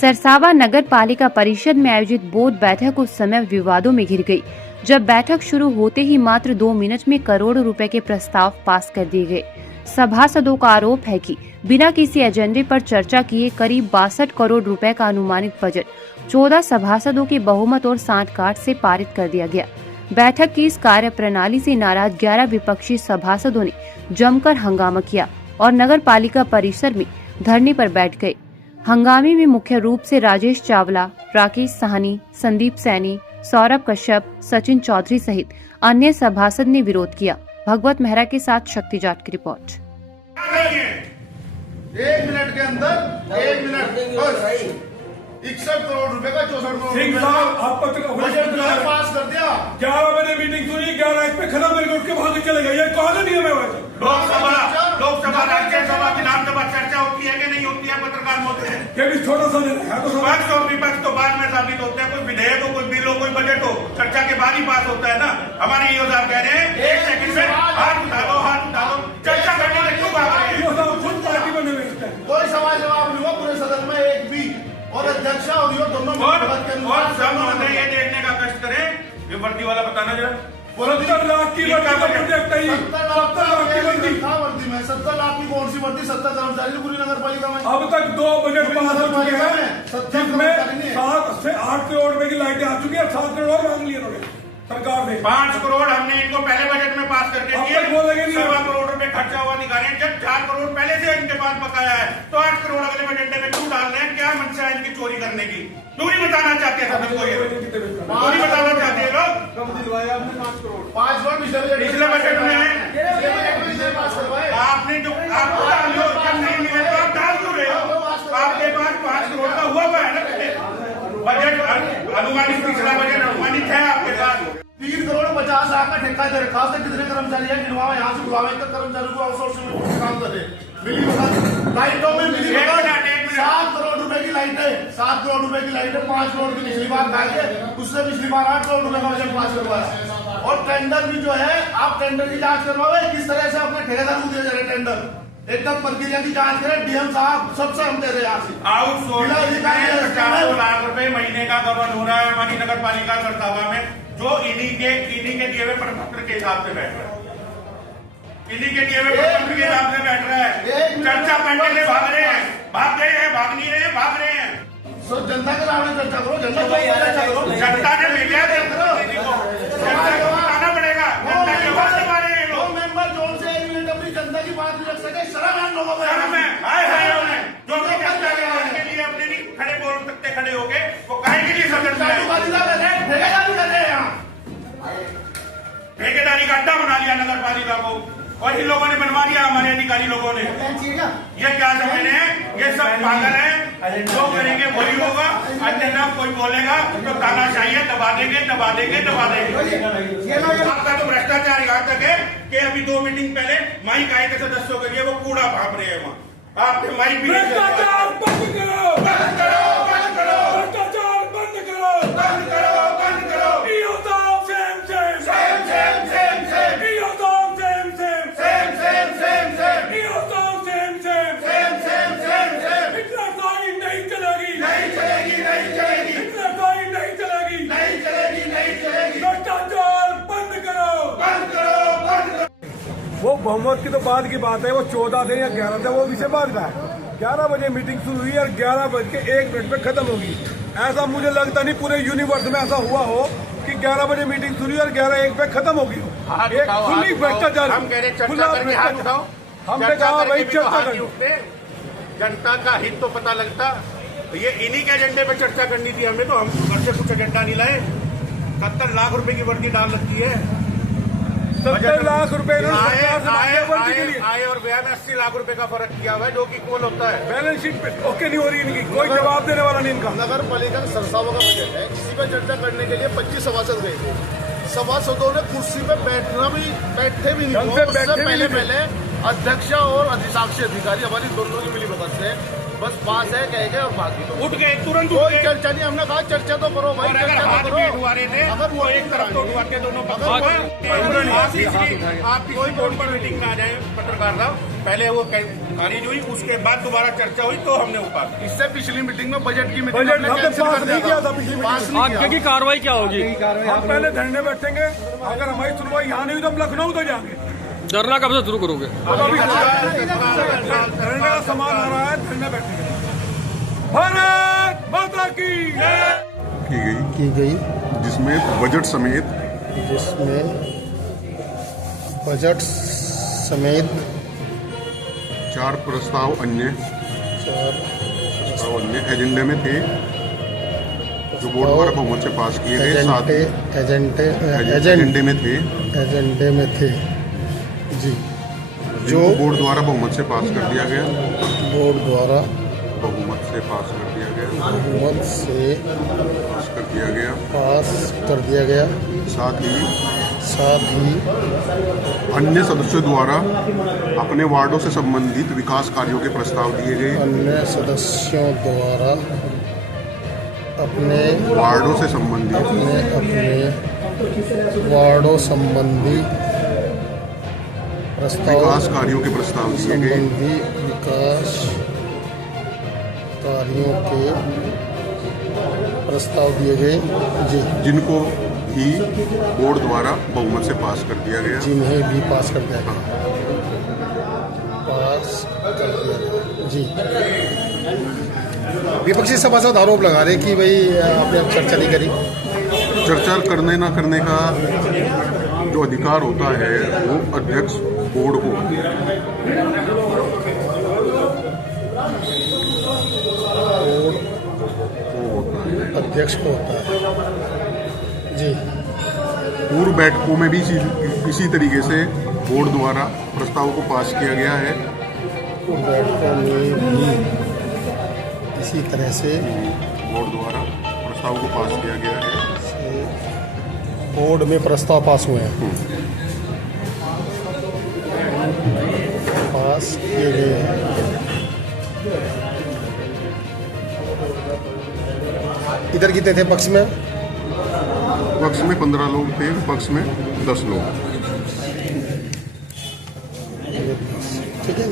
सरसावा नगर पालिका परिषद में आयोजित बोर्ड बैठक उस समय विवादों में घिर गई, जब बैठक शुरू होते ही मात्र 2 मिनट में करोड़ों रुपए के प्रस्ताव पास कर दिए गए। सभासदों का आरोप है कि बिना किसी एजेंडे पर चर्चा किए करीब 62 करोड़ रुपए का अनुमानित बजट 14 सभासदों के बहुमत और सांठ-गांठ से पारित कर दिया गया। बैठक की इस कार्य प्रणाली से नाराज 11 विपक्षी सभासदों ने जमकर हंगामा किया और नगर पालिका परिसर में धरने पर बैठ गए। हंगामे में मुख्य रूप से राजेश चावला, राकेश साहनी, संदीप सैनी, सौरभ कश्यप, सचिन चौधरी सहित अन्य सभासद ने विरोध किया। भगवत मेहरा के साथ शक्ति जाट की रिपोर्ट। 1 मिनट के अंदर 1 मिनट बस 61 करोड़ रुपए का 64 करोड़ सिंह साहब, आप बजट पास कर दिया। 11 बजे मीटिंग सुनी, 11 पे खत्म करके उठ के वहां से चले गए। ये कौन सा नियम है वैसे? लोकसभा राज्यसभा विधानसभा चर्चा होती है कि नहीं होती है? पत्रकार होते हैं। ये भी छोटा सा है तो पक्ष और विपक्ष तो बाद में साबित होते हैं। कोई विधेयक हो, कोई बिल हो, कोई बजट हो, चर्चा के बाद ही पास होता है ना। हमारे ईओ साहब कह रहे हैं 1 सेकंड में हाथ उठा लो, चर्चा करने से क्यों भाग रहे हैं? खुद पार्टी बने हुए हैं। कोई सवाल जवाब नहीं हुआ पूरे सदन में एक भी, और अध्यक्ष और यो दोनों सब ये देखने का कष्ट करें। ये वर्दी वाला बताना जरा। 70 लाख की प्रोजेक्ट है। 70 लाख की वर्दी में 70 लाख की कौन सी वर्दी? 70 कर्मचारी पूरी नगर पालिका में। अब तक 2 बजट पास हो चुके हैं, जिसमें 7 से 8 करोड़ रुपए की लाइटें आ चुकी है। 7 करोड़ और मांग लिए उन्होंने सरकार ने। 5 करोड़ हमने इनको पहले बजट में पास करके दिए। 7 करोड़ रुपए खर्चा हुआ दिखा रहे हैं। जब 4 करोड़ पहले से इनके पास बकाया है तो 8 करोड़ अगले बजट में क्यों डाल रहे हैं? क्या मंशा है इनकी चोरी करने की? दूरी बताना चाहते हैं सबको, ये दूरी बताना चाहते हैं लोग। 5 करोड़ पिछले बजट में आपने जो आपको नहीं मिले तो आप डाल क्यों रहे हो? आपके पास 5 करोड़ का हुआ है ना बजट अनुमानित। पिछला बजट अनुमानित है आपके पास। 3 करोड़ 50 लाख का ठेका दे रखा है। कितने कर्मचारी है गिनवाओ, यहाँ से बुलावे तक कर्मचारी को आउटसोर्सिंग में काम करे। मिली भगत लाइटों में मिली भगत 7 करोड़ रुपए की लाइटें, 7 करोड़ रुपए की लाइटें 5 करोड़ की पिछली बार खाएंगे, उससे पिछली बार 8 करोड़ रुपए का बजट पास करवाया। और टेंडर भी जो है, आप टेंडर की जांच करवाओ किस तरह से अपने ठेकेदार को दिए जा रहे टेंडर। एकदम प्रक्रिया की जांच करें। डीएम साहब सबसे हम दे रहे हैं यहाँ से। आउटसोर्सिंग 50 लाख रुपए महीने का गबन हो रहा है हमारी नगर पालिका सरसावा में, जो इन्हीं के दिए हुए प्रपत्र के हिसाब से बैठ रहा है। इन्हीं के दिए हुए प्रपत्र के हिसाब से बैठ रहा है। चर्चा करने से भाग रहे हैं, भाग गए हैं, भाग नहीं रहे, भाग रहे हैं। जनता के सामने चर्चा करो, जनता ने भेजा है, जनता को बताना पड़ेगा। जनता की आवाज दबा रहे हैं लोग। मेंबर जोन से 1 मिनट अपनी जनता की बात नहीं रख सके। शर्म है लोगों को। शर्म है जो भी जनता के लिए अपने नहीं खड़े बोल सकते, खड़े हो गए वो काहे के लिए सदन में ठेकेदारी कर रहे हैं। यहाँ ठेकेदारी का अड्डा बना लिया नगर पालिका को, और इन लोगों ने बनवा दिया हमारे अधिकारी लोगों ने। ये क्या समझ रहे हैं? ये सब पागल है। जो करेंगे वही होगा, अन्यथा कोई बोलेगा तो तानाशाही है, दबा देंगे, दबा देंगे, दबा देंगे। आपका तो भ्रष्टाचार यहाँ तक है कि अभी 2 मीटिंग पहले माइक आए के सदस्यों के लिए वो कूड़ा भाप रहे हैं वहाँ। आपने माइक भी भ्रष्टाचार बंद करो, बंद करो, बंद करो, भ्रष्टाचार बंद करो, बंद करो, बंद करो। वो बहुमत की तो बाद की बात है, वो 14 थे या 11 थे, वो विषय बात का है। 11 बजे मीटिंग शुरू हुई और 11:01 पे खत्म होगी। ऐसा मुझे लगता नहीं पूरे यूनिवर्स में ऐसा हुआ हो कि 11 बजे मीटिंग शुरू हुई और 11:01 पे खत्म होगी। एक खुली भ्रष्टाचार। हम कह रहे चर्चा करके हाथ उठाओ। हमने कहा भाई चर्चा करनी, जनता का हित तो पता लगता। ये इन्हीं के एजेंडे पे चर्चा करनी थी हमें, तो हम घर से कुछ एजेंडा नहीं लाए। 70 लाख रुपए की वर्दी डाल रखी है। 70 लाख रुपए आय और व्यय में 80 लाख रुपए का फर्क किया हुआ है, जो कि कोल होता है। बैलेंस शीट पे ओके नहीं हो रही इनकी, कोई जवाब देने वाला नहीं इनका। नगर पालिका सरसावा का बजट है, इसी पर चर्चा करने के लिए 25 सभासद गए थे। सभासदों ने कुर्सी पे बैठे भी नहीं। उससे पहले अध्यक्ष और अधिशाक्षी अधिकारी हमारी दोनों की मिली भगत से बस पास है कह गए और बाकी तो उठ गए, तुरंत उठ कोई गए। चर्चा नहीं। हमने कहा चर्चा तो करो भाई, और अगर चर्चा हाथ तो भी करो। उठवा रहे थे अगर वो एक तरफ तो उठवा के दोनों पक्ष आप किसी बोर्ड की मीटिंग में आ जाए पत्रकार साहब, पहले वो खारिज हुई, उसके बाद दोबारा चर्चा हुई तो हमने उठा। इससे पिछली मीटिंग में बजट की मीटिंग बजट हमने हमने कैंसिल पास कर नहीं दिया किया था पिछली मीटिंग पास में। नहीं आगे किया। की कार्रवाई क्या होगी? हम पहले धरने बैठेंगे, अगर हमारी सुनवाई यहाँ नहीं हुई तो हम लखनऊ तो जाएंगे। धरना कब से शुरू करोगे? अब अभी धरने का सामान आ रहा है, धरने बैठेंगे। भारत माता की की गई जिसमें बजट समेत 4 प्रस्ताव अन्य एजेंडे में थे जो बोर्ड द्वारा बहुमत से पास किए गए। साथ एजेंडे में थे जी, जो बोर्ड द्वारा बहुमत से पास कर दिया गया। बहुमत से पास कर दिया गया। साथ ही अन्य सदस्यों द्वारा अपने वार्डों से संबंधित विकास कार्यों के प्रस्ताव दिए गए। अपने वार्डों से संबंधी विकास कार्यों के प्रस्ताव दिए गए। जी, जिनको भी बोर्ड द्वारा बहुमत से पास कर दिया गया। जी। विपक्षी सभासद आरोप लगा रहे कि भाई आपने चर्चा नहीं करी। चर्चा करने ना करने का जो अधिकार होता है वो अध्यक्ष बोर्ड को होता है जी। पूर्व बैठकों में भी इसी तरीके से बोर्ड द्वारा प्रस्ताव को पास किया गया है। बैठकों में भी इसी तरह से बोर्ड द्वारा प्रस्ताव को पास किया गया है। बोर्ड में प्रस्ताव पास हुए हैं, पास किए गए हैं। इधर कितने थे पक्ष में? पक्ष में 15 लोग थे, पक्ष में 10 लोग। ठीक है।